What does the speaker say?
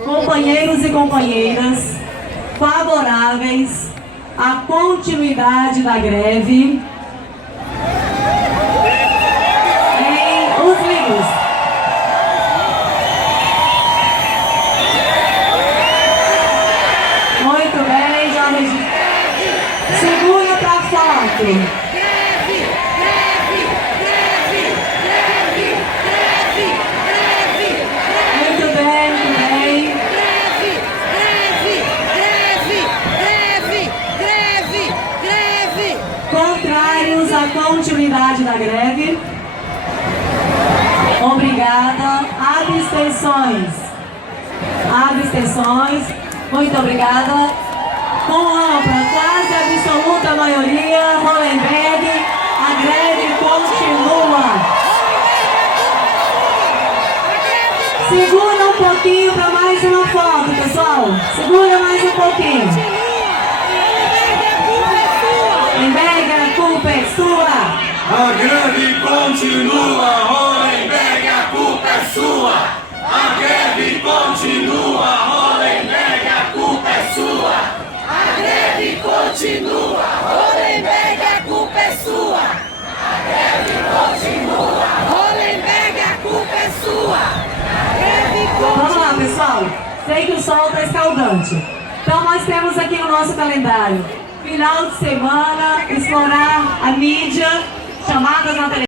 Companheiros e companheiras favoráveis à continuidade da greve em Os Livros. Muito bem, já registrei. Segura para a foto. Contrários à continuidade da greve? Obrigada. Abstenções? Abstenções. Muito obrigada. Com ampla, quase absoluta maioria, Hollenberg, a greve continua. Segura um pouquinho para mais uma foto, pessoal. Segura mais um pouquinho. Hollenberg, a culpa é sua. A greve continua, Hollenberg, a culpa é sua. A greve continua, Hollenberg, a culpa é sua. A greve continua, Hollenberg, a culpa é sua. A greve continua, Hollenberg, a culpa é sua. A greve continua. Vamos lá, pessoal. Sei que o sol está escaldante. Então nós temos aqui no nosso calendário final de semana, explorar a mídia, chamadas na televisão.